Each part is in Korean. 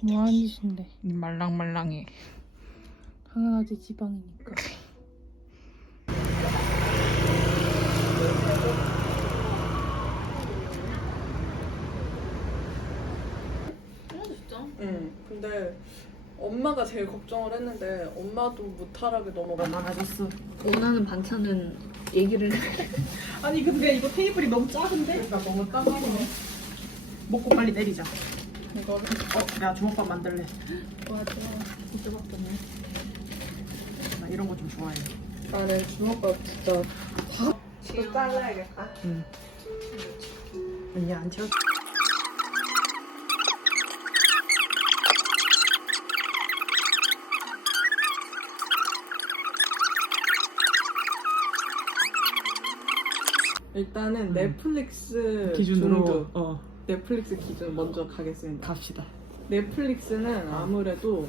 뭐하는 짓인데? 말랑말랑해. 당연하지 지방이니까. 응. 근데 엄마가 제일 걱정을 했는데 엄마도 무탈하게 넘어가. 많아졌어. 원하는 반찬은 얘기를 해. 아니 근데 이거 테이블이 너무 작은데? 그러니까 너무 따가워네. 먹고 빨리 내리자. 이거를 어, 내가 주먹밥 만들래. 맞아. 이거밖에 없네. 나 이런 거 좀 좋아해. 나는 주먹밥 진짜 이거 잘라야겠다. 언니 안 채워? 일단은 음. 넷플릭스 기준으로 중독, 어 넷플릭스 기준 먼저 가겠습니다. 갑시다. 넷플릭스는 아무래도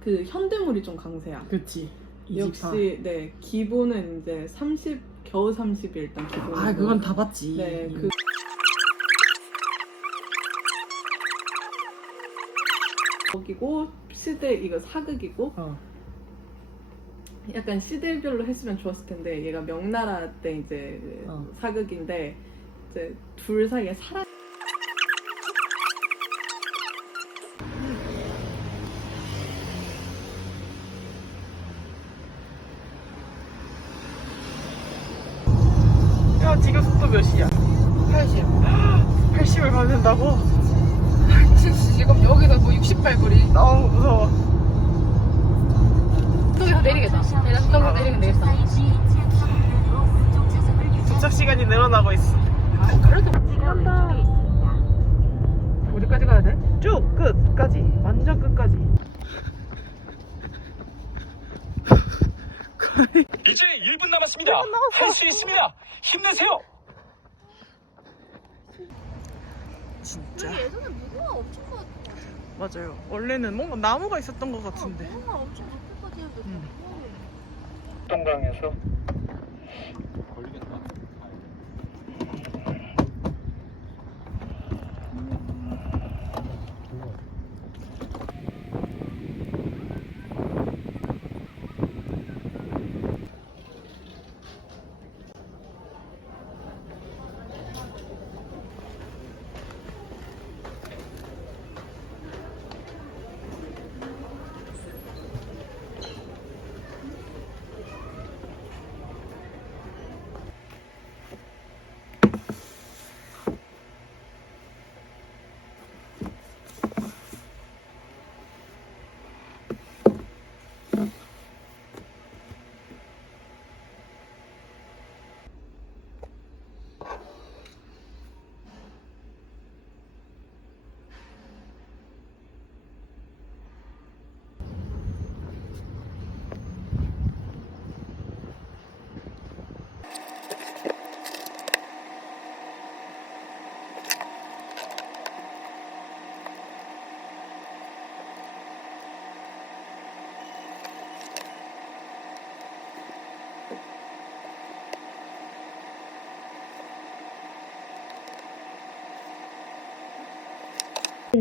그 현대물이 좀 강세야. 그치. 역시 네 기본은 이제 30 겨우 30이 일단 기본. 아 그건 다 봤지. 네 그. 거기고 시대 이거 사극이고 어. 약간 시대별로 했으면 좋았을 텐데 얘가 명나라 때 이제 그 어. 사극인데 이제 둘 사이에 사랑 야 지금 속도 몇이야? 80. 80을 받는다고? 지금 여기서 뭐 68불이. 너무 무서워. 속도에서 내리겠다. 내가 속도에서 내리면 되겠다. 도착 시간이 늘어나고 있어. 그래도 어디까지 가야 돼? 쭉 끝까지. 완전 끝까지. 이제 1분 남았습니다. 할 수 있습니다. 힘내세요. 진짜. 예전에 무궁화 엄청 많았어. 맞아요. 원래는 뭔가 나무가 있었던 것 같은데. 무궁화 엄청 해도 응. 동강에서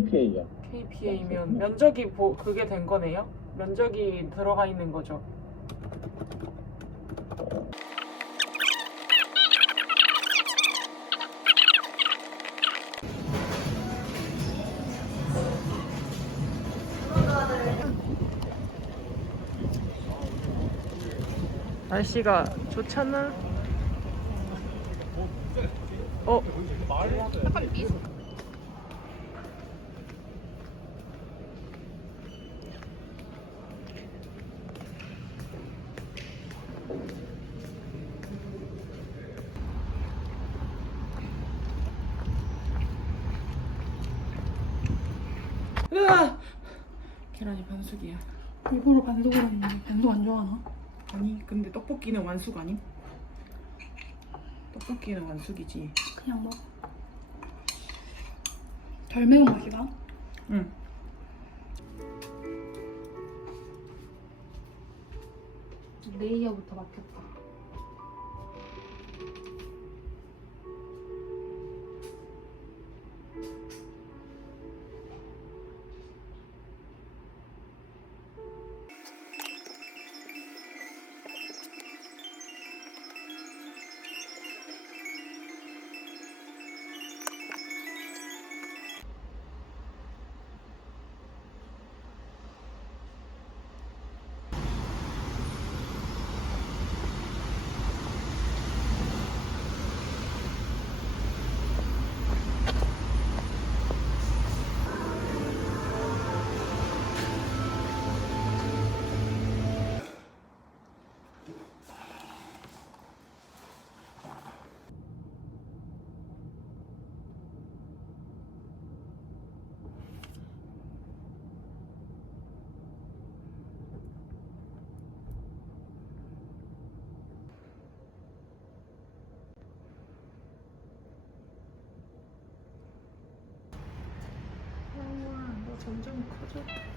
KPA가 KPA면 면적이 보, 그게 된 거네요? 면적이 들어가 있는 거죠. 날씨가 좋잖아. 어? 으아! 계란이 반숙이야. 일부러 반숙을 했는데 반숙 안 좋아하나? 아니 근데 떡볶이는 완숙 아님? 떡볶이는 완숙이지. 그냥 뭐. 덜 매운 맛이가? 응. 레이어부터 막혔다. 완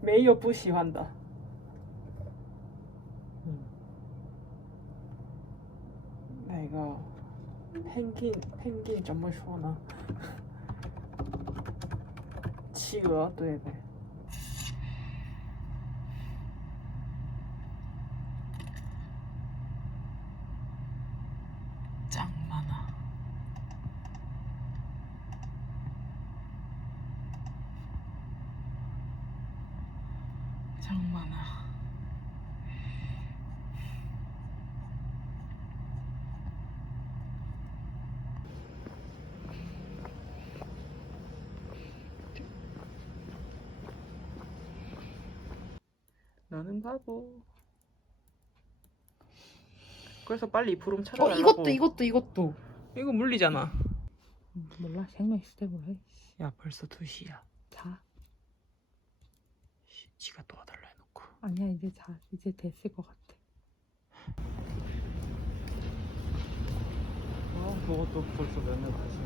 没有不喜欢的。那个 penguin penguin 怎么说呢？企鹅，对对。 짱 많아. 너는 바보. 그래서 빨리 부름 어 찾아달라고. 이것도 이것도 이것도. 이거 물리잖아. 몰라 생명 있을 때 몰라. 야 벌써 2시야. 자 지가 도와달라 해놓고. 아니야 이제 자 이제 됐을 것 같아. 아, 저것도 벌써 몇년 다시.